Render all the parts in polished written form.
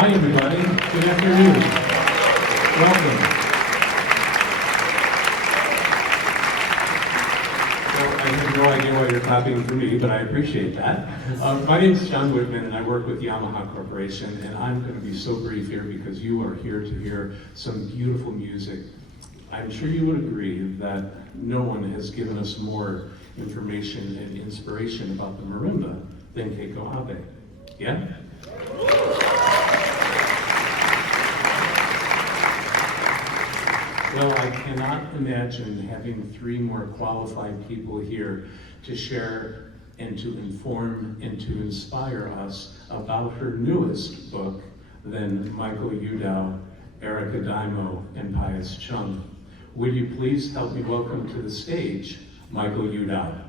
Hi, everybody. Good afternoon. Welcome. Well, I have no idea why you're clapping for me, but I appreciate that. My name is John Whitman, and I work with Yamaha Corporation, and I'm going to be so brief here because you are here to hear some beautiful music. I'm sure you would agree that no one has given us more information and inspiration about the marimba than Keiko Abe. Yeah? Well, I cannot imagine having three more qualified people here to share and to inform and to inspire us about her newest book than Michael Udow, Eriko Daimo, and Pius Cheung. Would you please help me welcome to the stage, Michael Udow.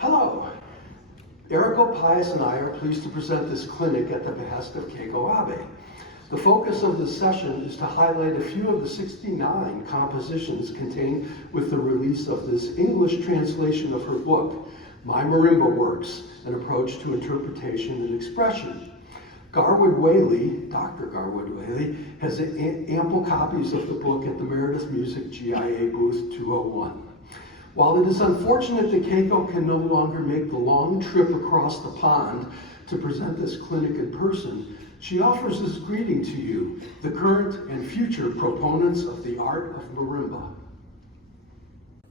Hello. Eriko, Pius, and I are pleased to present this clinic at the behest of Keiko Abe. The focus of this session is to highlight a few of the 69 compositions contained with the release of this English translation of her book, MarimbaWorks, An Approach to Interpretation and Expression. Garwood Whaley, Dr. Garwood Whaley, has ample copies of the book at the Meredith Music GIA booth 201. While it is unfortunate that Keiko can no longer make the long trip across the pond to present this clinic in person, she offers this greeting to you, the current and future proponents of the art of marimba.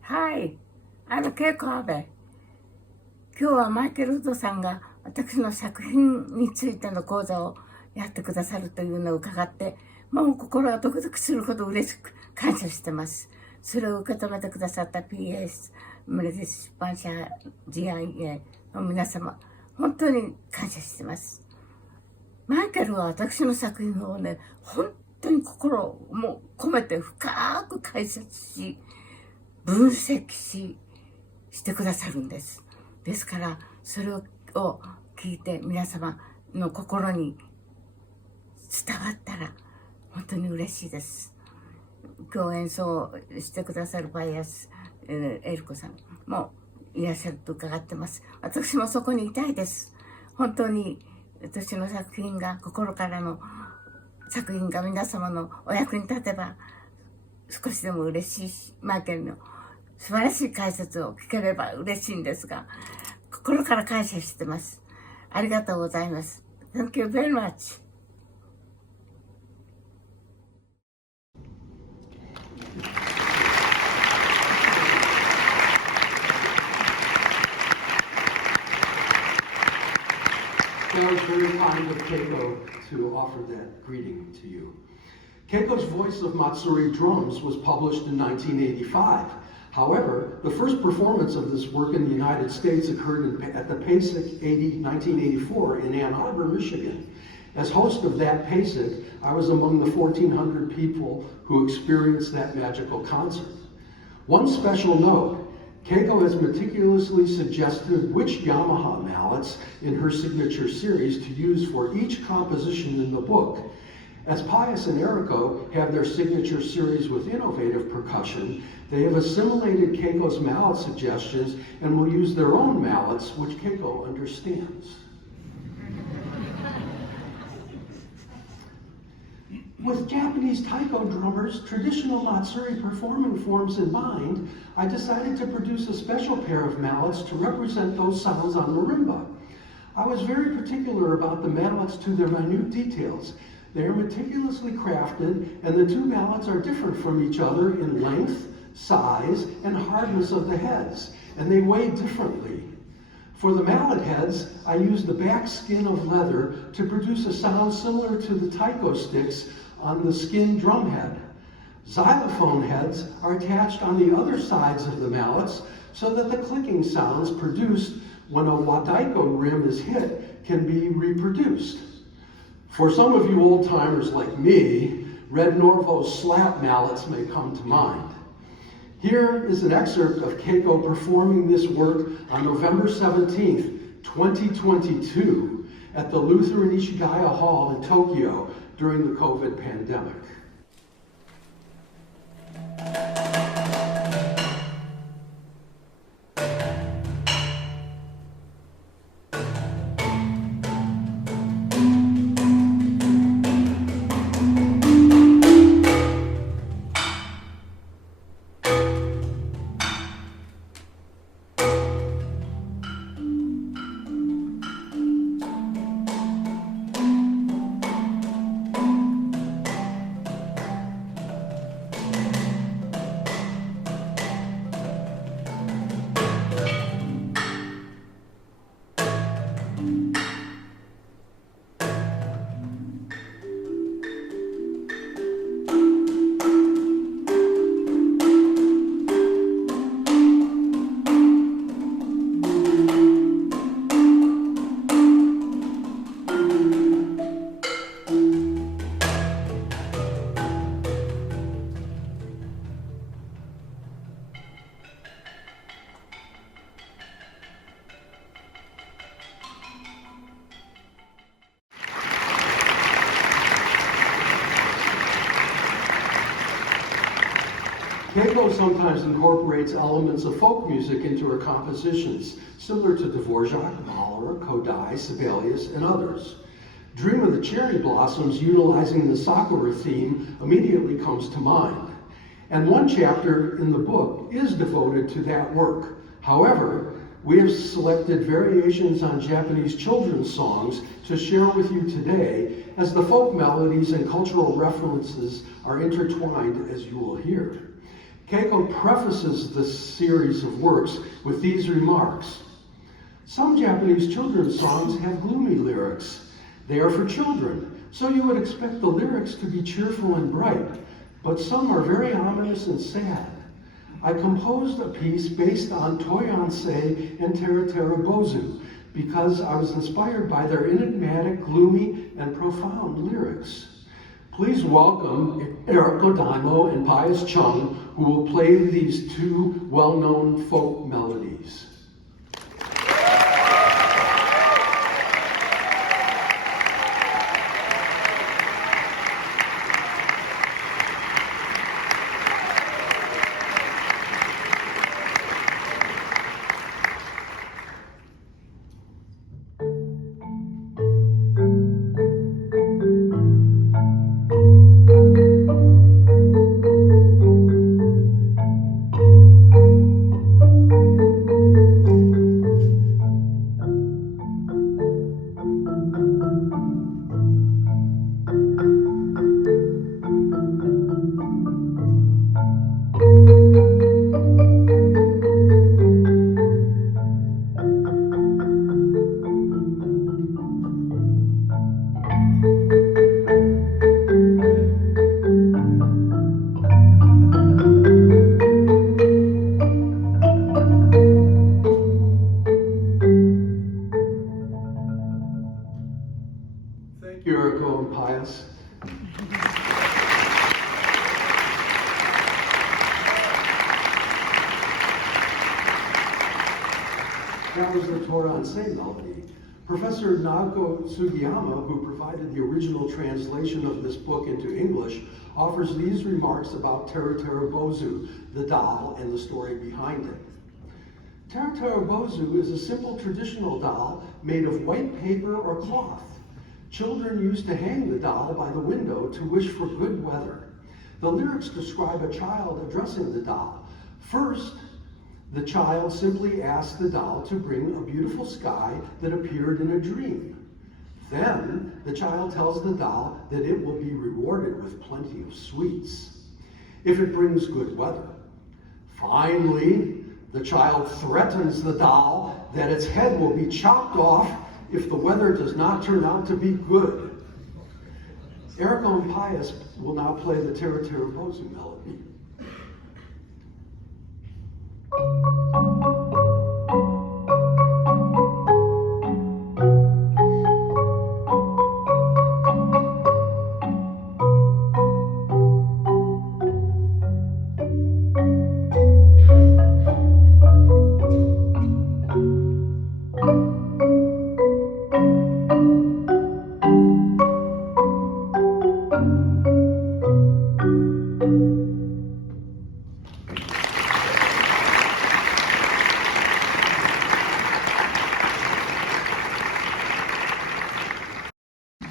Hi, I'm Keiko Abe. 今日はマイケル・ウドさんが私の作品についての講座をやってくださるというのを伺って、もう心がドクドクするほど嬉しく感謝してます。それを受け止めてくださった PS、メレディス出版社 GIA の皆様、本当に感謝してます。マイケルは私の作品をね、本当に心をもう込めて深く解説し、分析してくださるんです。ですから、それを聞いて皆様の心に伝わったら本当に嬉しいです。今日演奏してくださるバイアス、エリコさんもいらっしゃると伺ってます。私もそこにいたいです。本当に私の作品が、心からの作品が皆様のお役に立てば少しでも嬉しいし、マイケルの素晴らしい解説を聞ければ嬉しいんですが、心から感謝してます。ありがとうございます。Thank you very much. That was very kind of Keiko to offer that greeting to you. Keiko's Voice of Matsuri Drums was published in 1985. However, the first performance of this work in the United States occurred at the PASIC 1984 in Ann Arbor, Michigan. As host of that PASIC, I was among the 1,400 people who experienced that magical concert. One special note, Keiko has meticulously suggested which Yamaha mallets in her signature series to use for each composition in the book. As Pius and Eriko have their signature series with innovative percussion, they have assimilated Keiko's mallet suggestions and will use their own mallets, which Keiko understands. With Japanese taiko drummers' traditional Matsuri performing forms in mind, I decided to produce a special pair of mallets to represent those sounds on marimba. I was very particular about the mallets to their minute details. They are meticulously crafted, and the two mallets are different from each other in length, size, and hardness of the heads, and they weigh differently. For the mallet heads, I used the back skin of leather to produce a sound similar to the taiko sticks on the skin drum head. Xylophone heads are attached on the other sides of the mallets so that the clicking sounds produced when a wadaiko rim is hit can be reproduced. For some of you old-timers like me, Red Norvo's slap mallets may come to mind. Here is an excerpt of Keiko performing this work on November 17th, 2022 at the Lutheran Ishigaya Hall in Tokyo during the COVID pandemic. Keiko sometimes incorporates elements of folk music into her compositions, similar to Dvorak, Mahler, Kodai, Sibelius, and others. Dream of the Cherry Blossoms, utilizing the Sakura theme, immediately comes to mind. And one chapter in the book is devoted to that work. However, we have selected variations on Japanese children's songs to share with you today, as the folk melodies and cultural references are intertwined, as you will hear. Keiko prefaces this series of works with these remarks. Some Japanese children's songs have gloomy lyrics. They are for children, so you would expect the lyrics to be cheerful and bright, but some are very ominous and sad. I composed a piece based on Toyansei and Teruterubozu because I was inspired by their enigmatic, gloomy, and profound lyrics. Please welcome Eriko Daimo and Pius Cheung, who will play these two well-known folk melodies. Thank you, Eriko and Pius. That was the Toransei melody. Professor Naoko Sugiyama, who provided the original translation of this book into English, offers these remarks about Teruterubozu, the doll, and the story behind it. Teruterubozu is a simple traditional doll made of white paper or cloth. Children used to hang the doll by the window to wish for good weather. The lyrics describe a child addressing the doll. First, the child simply asked the doll to bring a beautiful sky that appeared in a dream. Then, the child tells the doll that it will be rewarded with plenty of sweets if it brings good weather. Finally, the child threatens the doll that its head will be chopped off if the weather does not turn out to be good. Eriko and Pius will now play the Teruterubozu melody.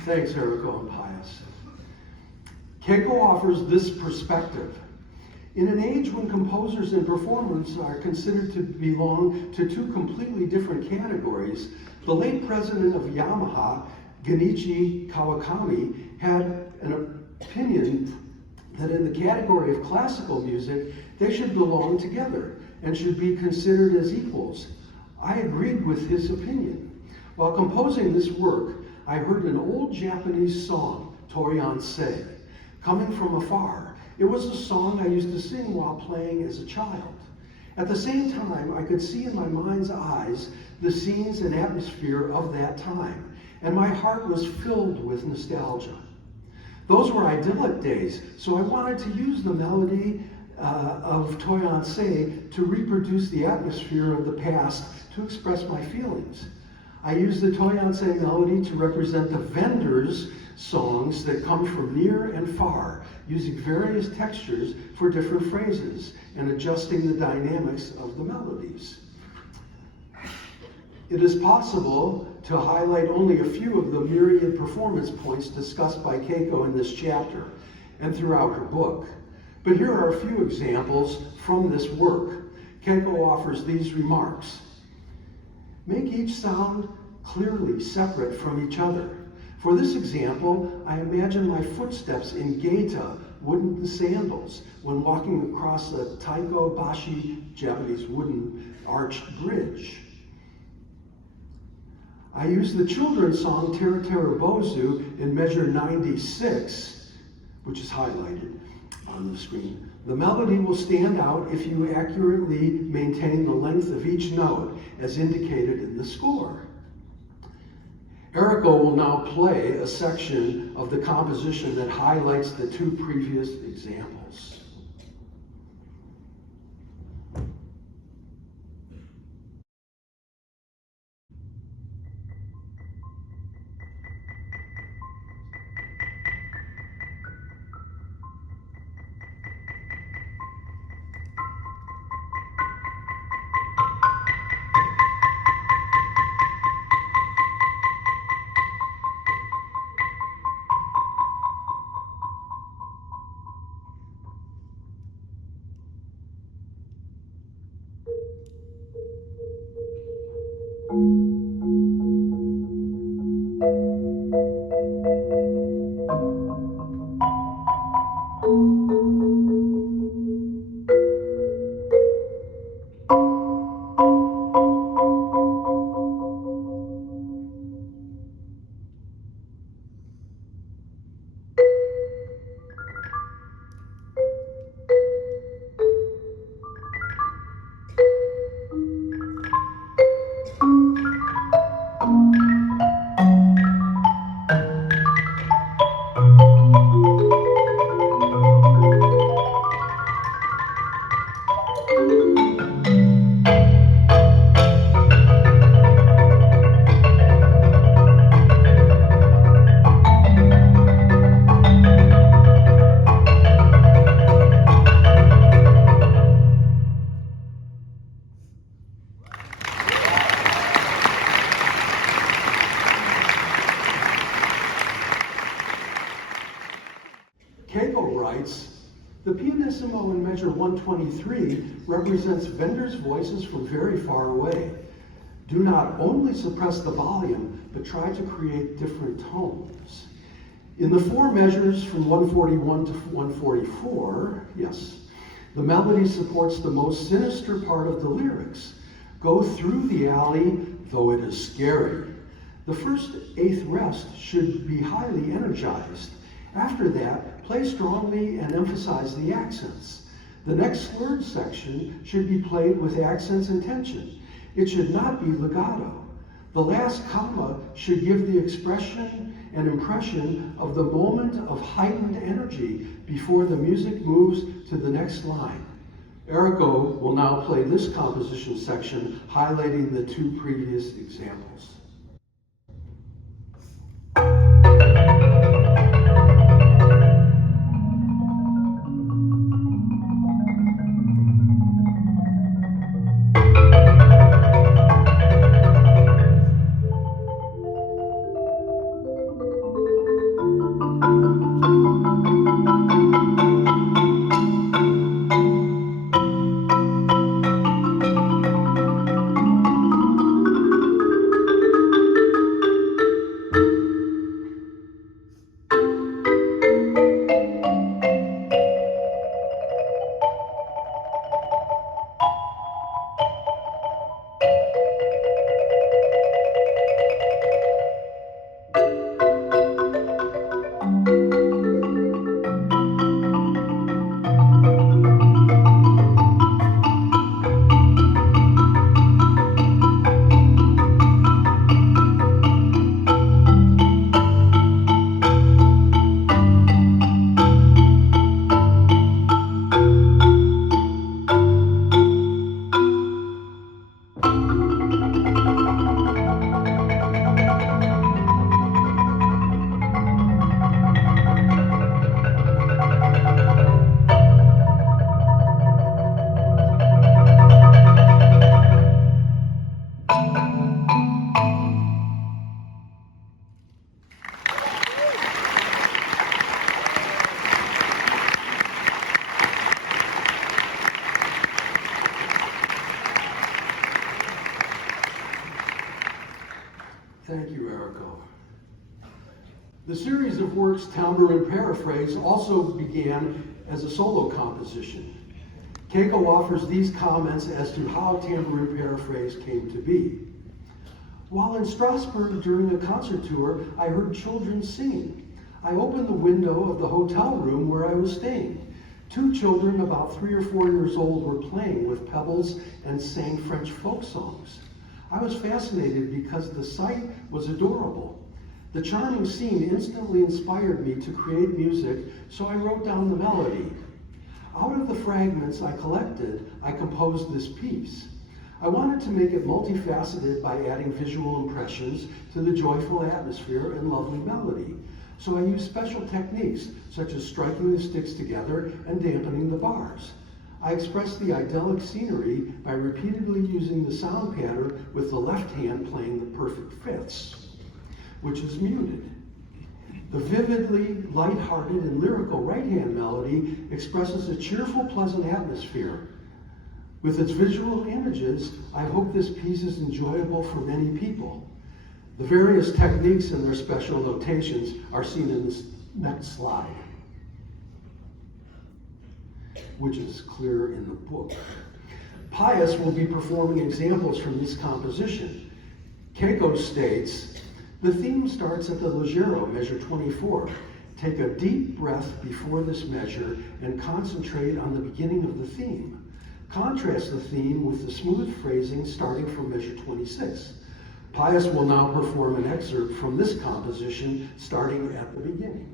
Thanks, Eriko and Pius. Keiko offers this perspective. In an age when composers and performers are considered to belong to two completely different categories, the late president of Yamaha, Genichi Kawakami, had an opinion that in the category of classical music, they should belong together and should be considered as equals. I agreed with his opinion. While composing this work, I heard an old Japanese song, Toyansei, coming from afar. It was a song I used to sing while playing as a child. At the same time, I could see in my mind's eyes the scenes and atmosphere of that time, and my heart was filled with nostalgia. Those were idyllic days, so I wanted to use the melody of Toyansei to reproduce the atmosphere of the past to express my feelings. I used the Toyansei melody to represent the vendors songs that come from near and far, using various textures for different phrases and adjusting the dynamics of the melodies. It is possible to highlight only a few of the myriad performance points discussed by Keiko in this chapter and throughout her book. But here are a few examples from this work. Keiko offers these remarks. Make each sound clearly separate from each other. For this example, I imagine my footsteps in geita, wooden sandals, when walking across a taiko bashi, Japanese wooden arched bridge. I use the children's song Tera Tera Bozu in measure 96, which is highlighted on the screen. The melody will stand out if you accurately maintain the length of each note as indicated in the score. Eriko will now play a section of the composition that highlights the two previous examples. Keiko writes, the pianissimo in measure 123 represents vendors' voices from very far away. Do not only suppress the volume, but try to create different tones. In the four measures from 141 to 144, yes, the melody supports the most sinister part of the lyrics. Go through the alley, though it is scary. The first eighth rest should be highly energized. After that, play strongly and emphasize the accents. The next slurred section should be played with accents and tension. It should not be legato. The last comma should give the expression and impression of the moment of heightened energy before the music moves to the next line. Eriko will now play this composition section, highlighting the two previous examples. Thank you, Eriko. The series of works, Tambourine Paraphrase, also began as a solo composition. Keiko offers these comments as to how Tambourine Paraphrase came to be. While in Strasbourg during a concert tour, I heard children singing. I opened the window of the hotel room where I was staying. 2 children about 3 or 4 years old were playing with pebbles and sang French folk songs. I was fascinated because the sight was adorable. The charming scene instantly inspired me to create music, so I wrote down the melody. Out of the fragments I collected, I composed this piece. I wanted to make it multifaceted by adding visual impressions to the joyful atmosphere and lovely melody. So I used special techniques, such as striking the sticks together and dampening the bars. I expressed the idyllic scenery by repeatedly using the sound pattern with the left hand playing the perfect fifths, which is muted. The vividly light-hearted and lyrical right-hand melody expresses a cheerful, pleasant atmosphere. With its visual images, I hope this piece is enjoyable for many people. The various techniques and their special notations are seen in this next slide, which is clear in the book. Pius will be performing examples from this composition. Keiko states, the theme starts at the leggero, measure 24. Take a deep breath before this measure and concentrate on the beginning of the theme. Contrast the theme with the smooth phrasing starting from measure 26. Pius will now perform an excerpt from this composition starting at the beginning.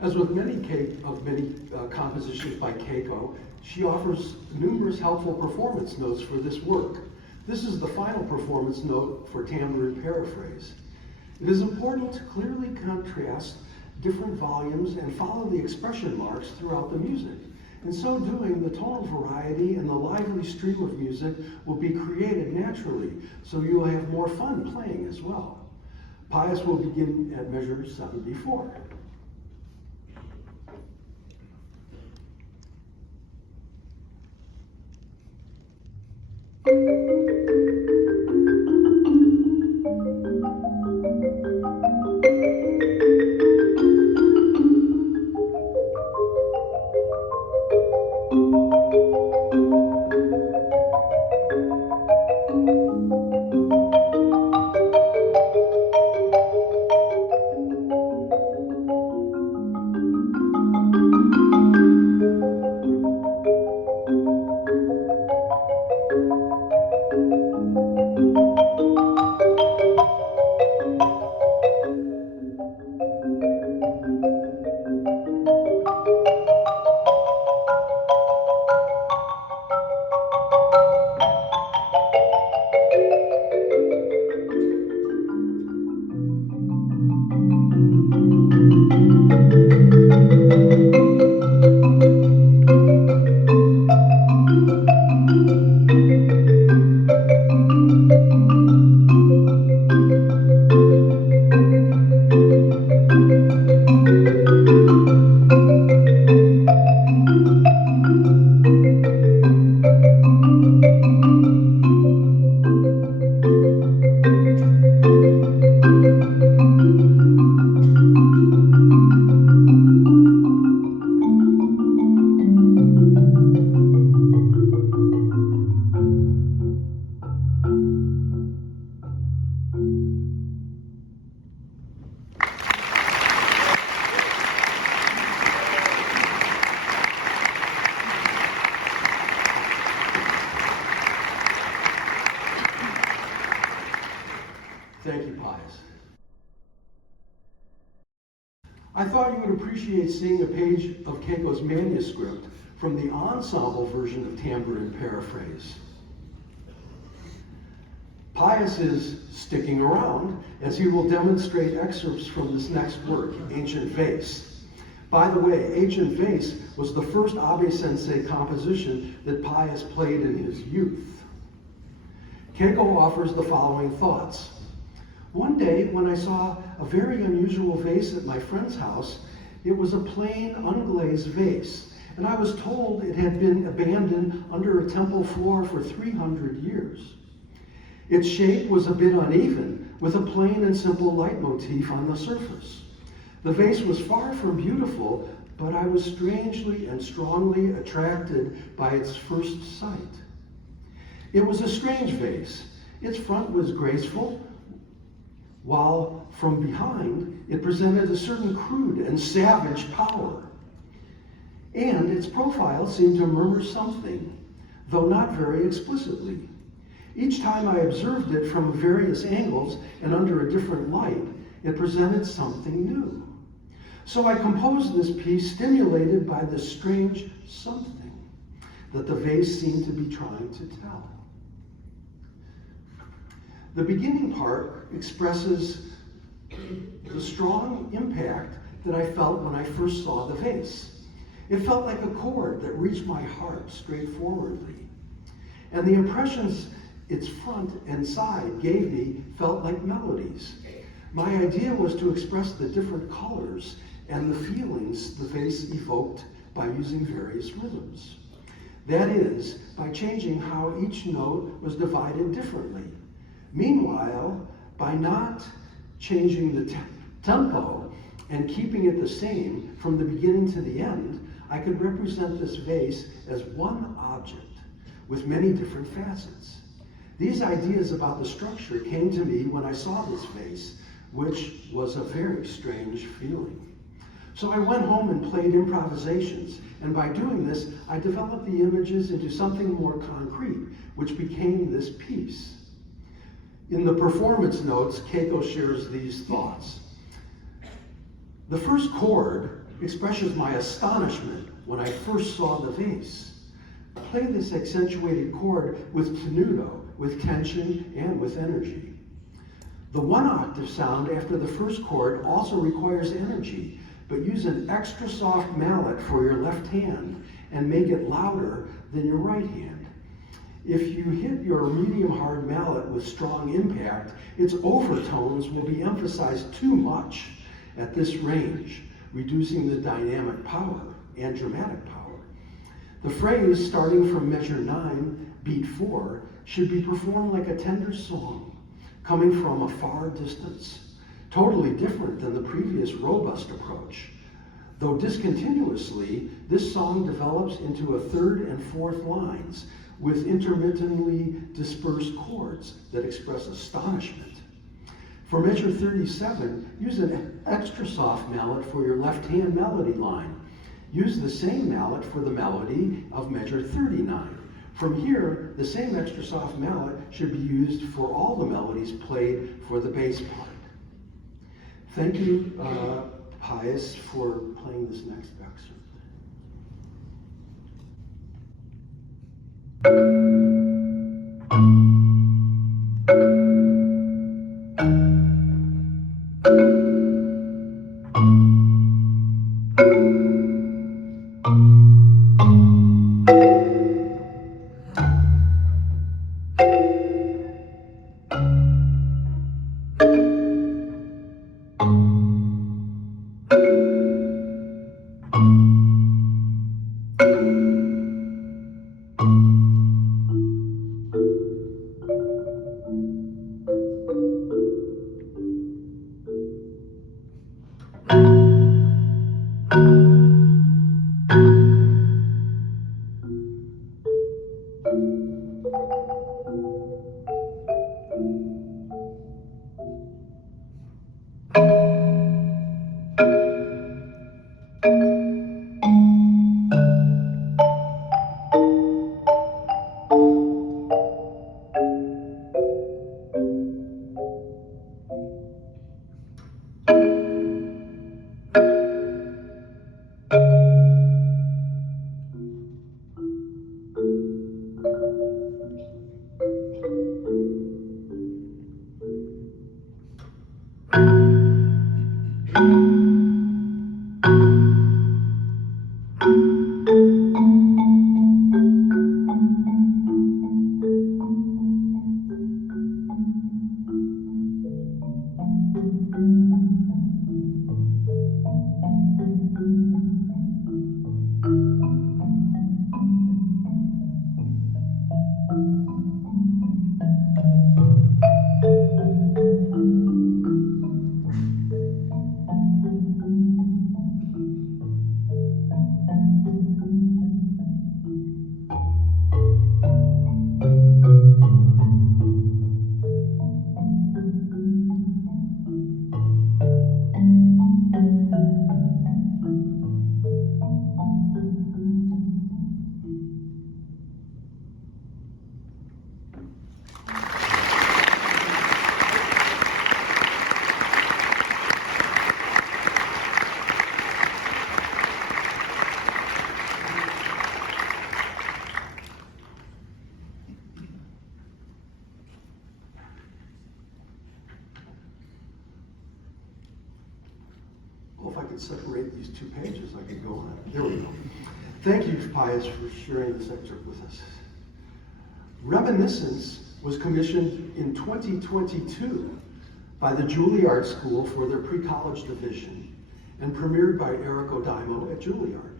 As with many compositions by Keiko, she offers numerous helpful performance notes for this work. This is the final performance note for Tambourine Paraphrase. It is important to clearly contrast different volumes and follow the expression marks throughout the music. In so doing, the tonal variety and the lively stream of music will be created naturally, so you will have more fun playing as well. Pius will begin at measure 74. Thank you, Pius. I thought you would appreciate seeing a page of Keiko's manuscript from the ensemble version of Tambourine Paraphrase. Pius is sticking around as he will demonstrate excerpts from this next work, Ancient Vase. By the way, Ancient Vase was the first Abe Sensei composition that Pius played in his youth. Keiko offers the following thoughts. One day, when I saw a very unusual vase at my friend's house, it was a plain, unglazed vase, and I was told it had been abandoned under a temple floor for 300 years. Its shape was a bit uneven, with a plain and simple leitmotif on the surface. The vase was far from beautiful, but I was strangely and strongly attracted by its first sight. It was a strange vase. Its front was graceful, while from behind it presented a certain crude and savage power. And its profile seemed to murmur something, though not very explicitly. Each time I observed it from various angles and under a different light, it presented something new. So I composed this piece stimulated by this strange something that the vase seemed to be trying to tell. The beginning part expresses the strong impact that I felt when I first saw the vase. It felt like a chord that reached my heart straightforwardly. And the impressions its front and side gave me felt like melodies. My idea was to express the different colors and the feelings the vase evoked by using various rhythms. That is, by changing how each note was divided differently. Meanwhile, by not changing the tempo and keeping it the same from the beginning to the end, I could represent this vase as one object with many different facets. These ideas about the structure came to me when I saw this vase, which was a very strange feeling. So I went home and played improvisations, and by doing this, I developed the images into something more concrete, which became this piece. In the performance notes, Keiko shares these thoughts. The first chord expresses my astonishment when I first saw the vase. Play this accentuated chord with tenuto, with tension, and with energy. The one octave sound after the first chord also requires energy, but use an extra soft mallet for your left hand and make it louder than your right hand. If you hit your medium hard mallet with strong impact, its overtones will be emphasized too much at this range, reducing the dynamic power and dramatic power. The phrase starting from measure 9, beat 4, should be performed like a tender song, coming from a far distance, totally different than the previous robust approach. Though discontinuously, this song develops into a third and fourth lines with intermittently dispersed chords that express astonishment. For measure 37, use an extra soft mallet for your left-hand melody line. Use the same mallet for the melody of measure 39. From here, the same extra soft mallet should be used for all the melodies played for the bass part. Thank you, Pius, for playing this next excerpt. Well, if I could separate these two pages, I could go on. There we go. Thank you, Pius, for sharing this excerpt with us. Reminiscence was commissioned in 2022 by the Juilliard School for their pre-college division and premiered by Eriko Daimo at Juilliard.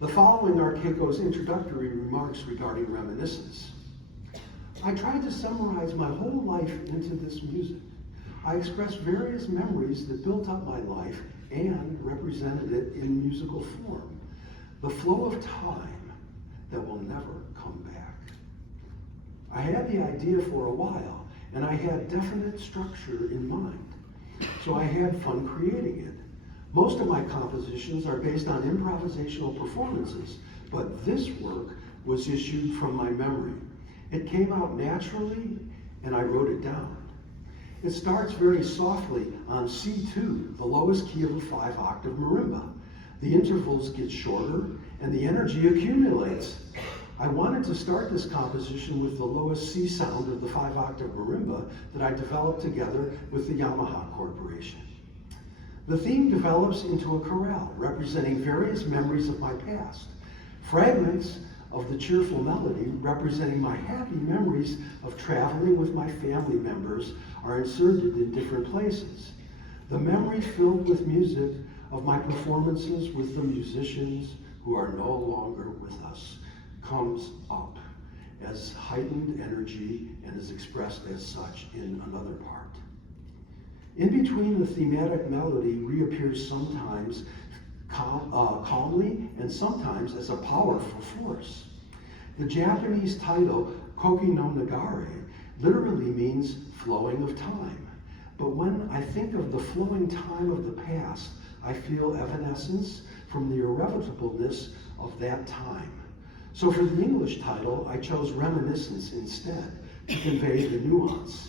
The following are Keiko's introductory remarks regarding reminiscence. I tried to summarize my whole life into this music. I expressed various memories that built up my life and represented it in musical form. The flow of time that will never come back. I had the idea for a while, and I had definite structure in mind. So I had fun creating it. Most of my compositions are based on improvisational performances, but this work was issued from my memory. It came out naturally, and I wrote it down. It starts very softly on C2, the lowest key of a 5-octave marimba. The intervals get shorter, and the energy accumulates. I wanted to start this composition with the lowest C sound of the 5-octave marimba that I developed together with the Yamaha Corporation. The theme develops into a chorale representing various memories of my past. Fragments of the cheerful melody representing my happy memories of traveling with my family members are inserted in different places. The memory filled with music of my performances with the musicians who are no longer with us comes up as heightened energy and is expressed as such in another part. In between, the thematic melody reappears sometimes calmly and sometimes as a powerful force. The Japanese title, Koki no Nagare, literally means flowing of time. But when I think of the flowing time of the past, I feel evanescence from the irrevocableness of that time. So for the English title, I chose reminiscence instead to convey the nuance.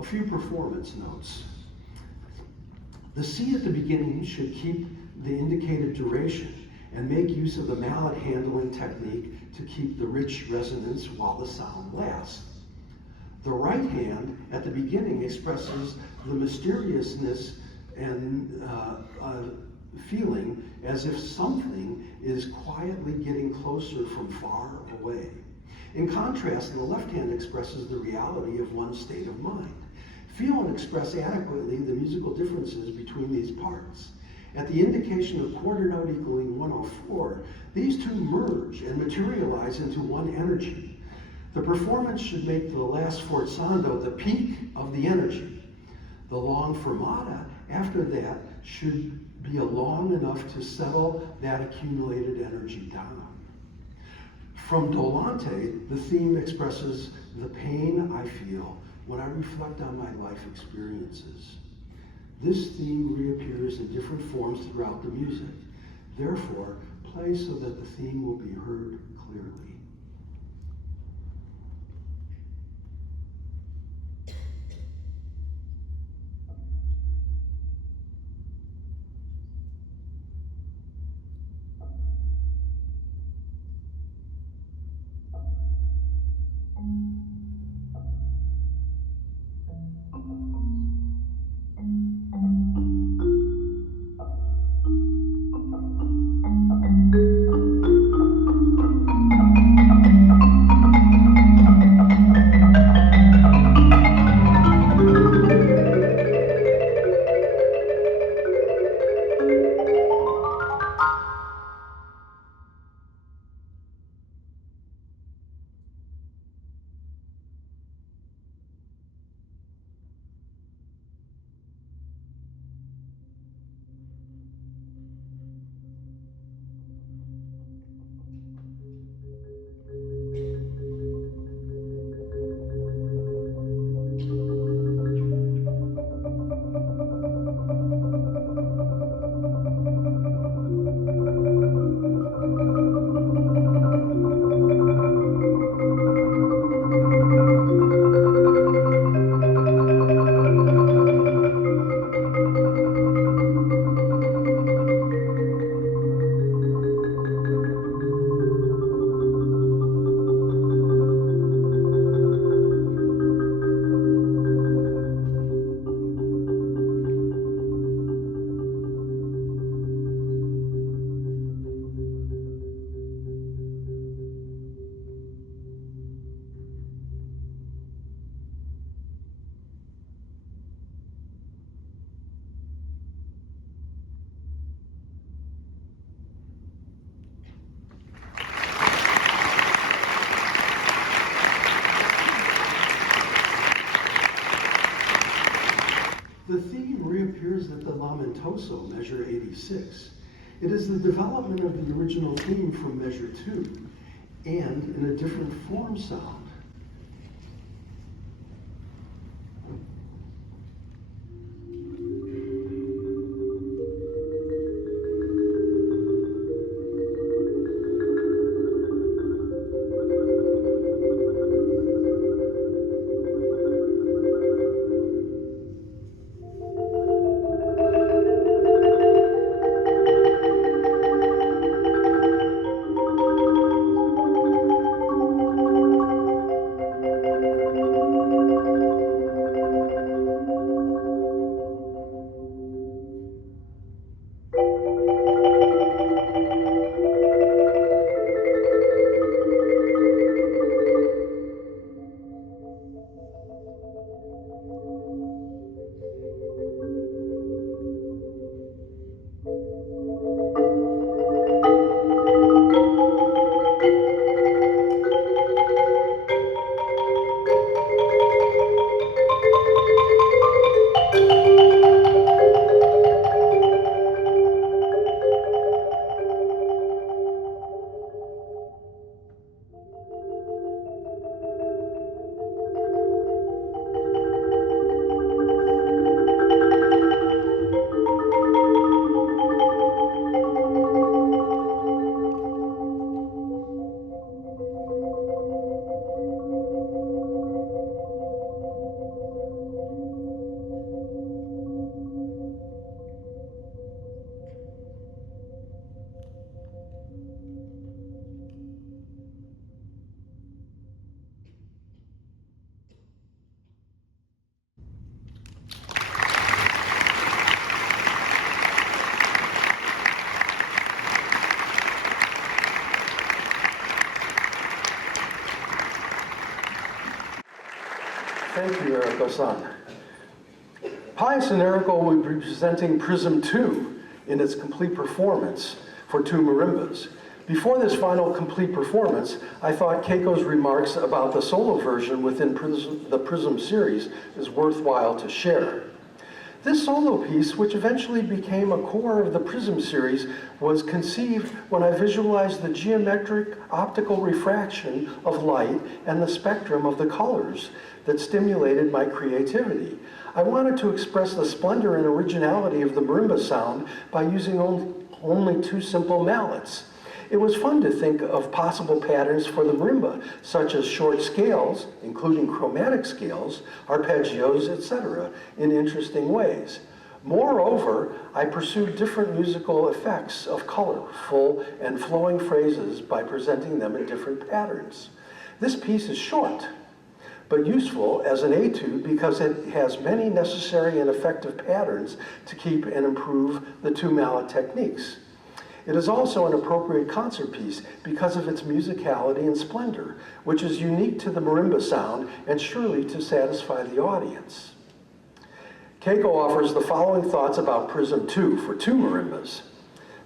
A few performance notes. The C at the beginning should keep the indicated duration and make use of the mallet handling technique to keep the rich resonance while the sound lasts. The right hand at the beginning expresses the mysteriousness and feeling as if something is quietly getting closer from far away. In contrast, the left hand expresses the reality of one's state of mind. Feel and express adequately the musical differences between these parts. At the indication of quarter note equaling 104, these two merge and materialize into one energy. The performance should make the last forzando the peak of the energy. The long fermata after that should be long enough to settle that accumulated energy down. From Dolante, the theme expresses the pain I feel when I reflect on my life experiences. This theme reappears in different forms throughout the music. Therefore, play so that the theme will be heard clearly. The theme reappears at the Lamentoso, measure 86. It is the development of the original theme from measure 2, and in a different form sound. Thank you, Eriko-san. Pius and Eriko will be presenting Prism 2 in its complete performance for two marimbas. Before this final complete performance, I thought Keiko's remarks about the solo version within the Prism series is worthwhile to share. This solo piece, which eventually became a core of the Prism series, was conceived when I visualized the geometric optical refraction of light and the spectrum of the colors that stimulated my creativity. I wanted to express the splendor and originality of the marimba sound by using only two simple mallets. It was fun to think of possible patterns for the marimba, such as short scales, including chromatic scales, arpeggios, etc., in interesting ways. Moreover, I pursued different musical effects of colorful and flowing phrases by presenting them in different patterns. This piece is short, but useful as an etude because it has many necessary and effective patterns to keep and improve the two mallet techniques. It is also an appropriate concert piece because of its musicality and splendor, which is unique to the marimba sound and surely to satisfy the audience. Keiko offers the following thoughts about Prism 2 for two marimbas.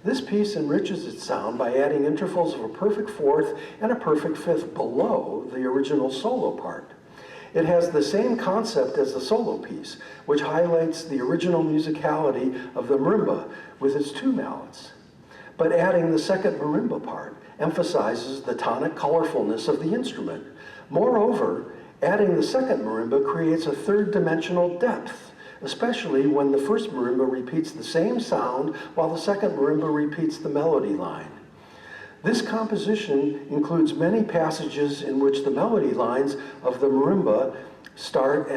This piece enriches its sound by adding intervals of a perfect fourth and a perfect fifth below the original solo part. It has the same concept as the solo piece, which highlights the original musicality of the marimba with its two mallets. But adding the second marimba part emphasizes the tonic colorfulness of the instrument. Moreover, adding the second marimba creates a third-dimensional depth, especially when the first marimba repeats the same sound while the second marimba repeats the melody line. This composition includes many passages in which the melody lines of the marimba start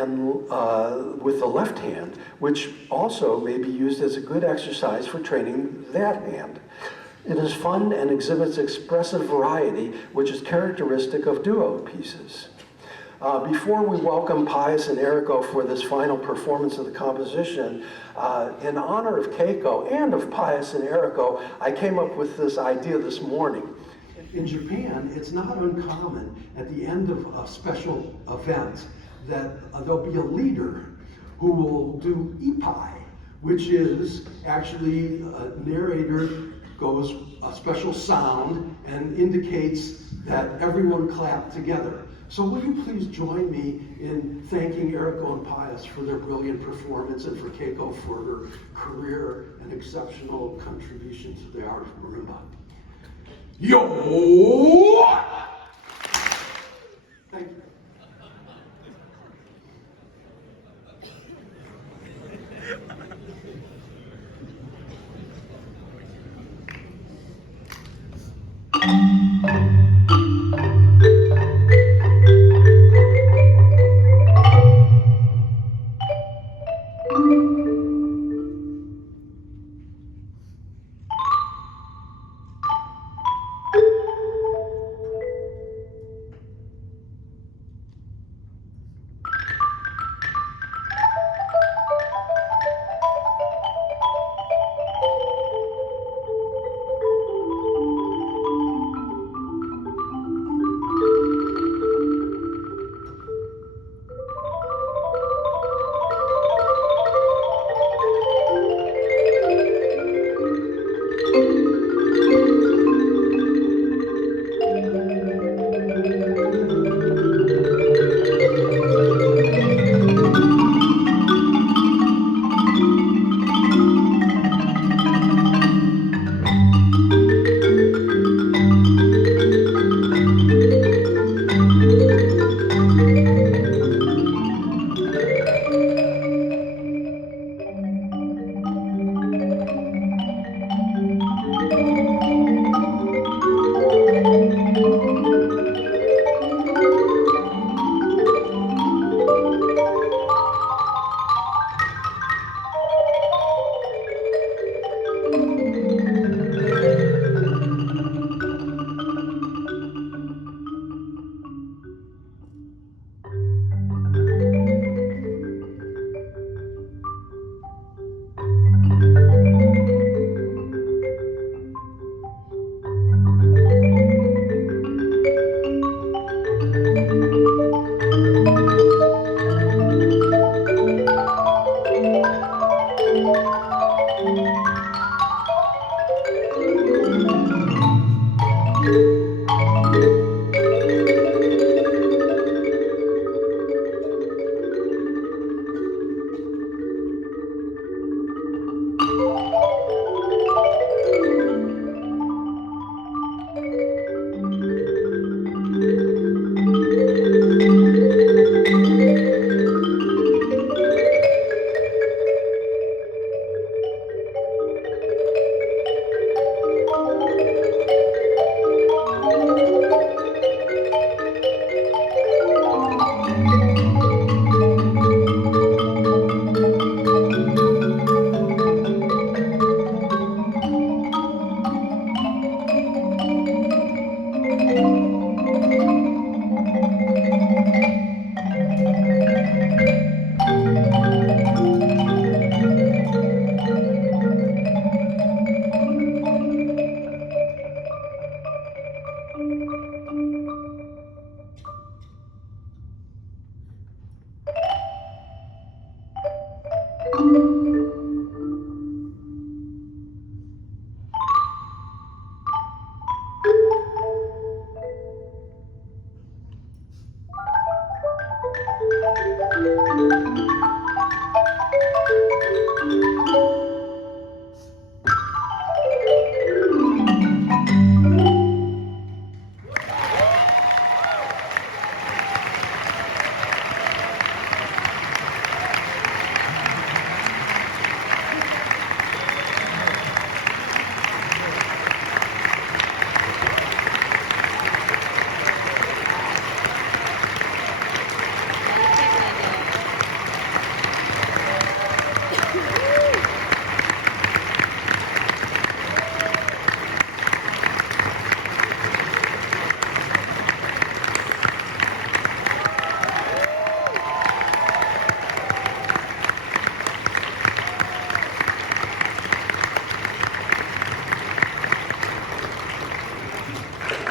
with the left hand, which also may be used as a good exercise for training that hand. It is fun and exhibits expressive variety, which is characteristic of duo pieces. Before we welcome Pius and Eriko for this final performance of the composition, in honor of Keiko and of Pius and Eriko, I came up with this idea this morning. In Japan, it's not uncommon at the end of a special event that there'll be a leader who will do ipai, which is actually a narrator goes a special sound and indicates that everyone clapped together. So will you please join me in thanking Eriko and Pius for their brilliant performance and for Keiko for her career and exceptional contribution to the art of marimba. Yo! Thank you.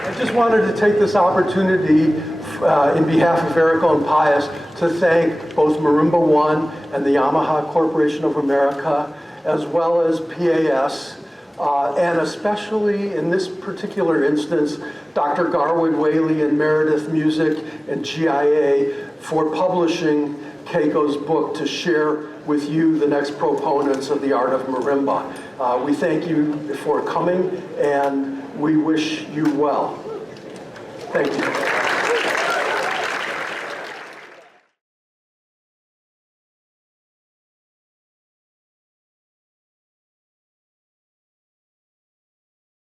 I just wanted to take this opportunity in behalf of Eriko and Pius to thank both Marimba One and the Yamaha Corporation of America, as well as PAS, and especially in this particular instance, Dr. Garwood Whaley and Meredith Music and GIA for publishing Keiko's book to share with you, the next proponents of the art of marimba. We thank you for coming, and we wish you well. Thank you.